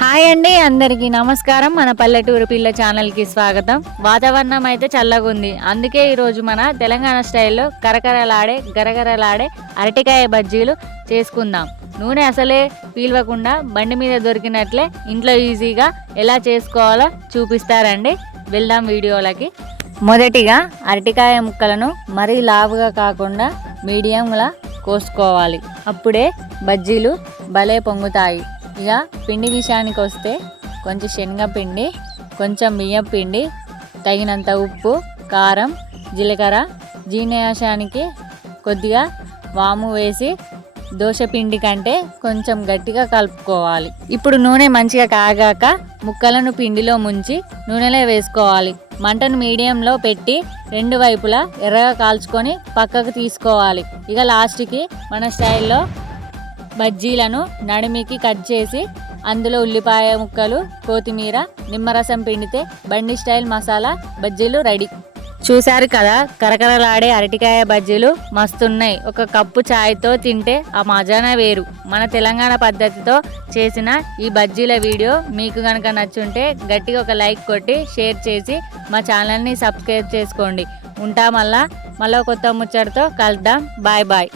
Hi అండి, అందరికీ నమస్కారం. మన పల్లెటూరు పిల్ల ఛానల్కి స్వాగతం. వాతావరణం అయితే చల్లగా ఉంది, అందుకే ఈరోజు మన తెలంగాణ స్టైల్లో కరకరలాడే గరగరలాడే అరటికాయ బజ్జీలు చేసుకుందాం. నూనె అసలే పీల్వకుండా బండి మీద దొరికినట్లే ఇంట్లో ఈజీగా ఎలా చేసుకోవాలో చూపిస్తారండి. వెళ్దాం వీడియోలకి. మొదటిగా అరటికాయ ముక్కలను మరీ లావుగా కాకుండా మీడియంలా కోసుకోవాలి. అప్పుడే బజ్జీలు భలే పొంగుతాయి. ఇక పిండి విషయానికి వస్తే కొంచెం శనగపిండి, కొంచెం బియ్యం పిండి, తగినంత ఉప్పు, కారం, జీలకర్ర, జీర్ణాశయానికి కొద్దిగా వాము వేసి దోశపిండి కంటే కొంచెం గట్టిగా కలుపుకోవాలి. ఇప్పుడు నూనె మంచిగా కాగాక ముక్కలను పిండిలో ముంచి నూనెలో వేసుకోవాలి. మంటను మీడియంలో పెట్టి రెండు వైపులా ఎర్రగా కాల్చుకొని పక్కకు తీసుకోవాలి. ఇక లాస్ట్కి మన స్టైల్లో బజ్జీలను నడిమికి కట్ చేసి అందులో ఉల్లిపాయ ముక్కలు, కొత్తిమీర, నిమ్మరసం పిండితే బండి స్టైల్ మసాలా బజ్జీలు రెడీ. చూశారు కదా, కరకరలాడే అరటికాయ బజ్జీలు మస్తున్నాయి. ఒక కప్పు ఛాయ్తో తింటే ఆ మజానే వేరు. మన తెలంగాణ పద్ధతితో చేసిన ఈ బజ్జీల వీడియో మీకు కనుక నచ్చుంటే గట్టిగా ఒక లైక్ కొట్టి షేర్ చేసి మా ఛానల్ని సబ్స్క్రైబ్ చేసుకోండి. ఉంటా మళ్ళా కొత్త ముచ్చటతో కలుద్దాం. Bye bye.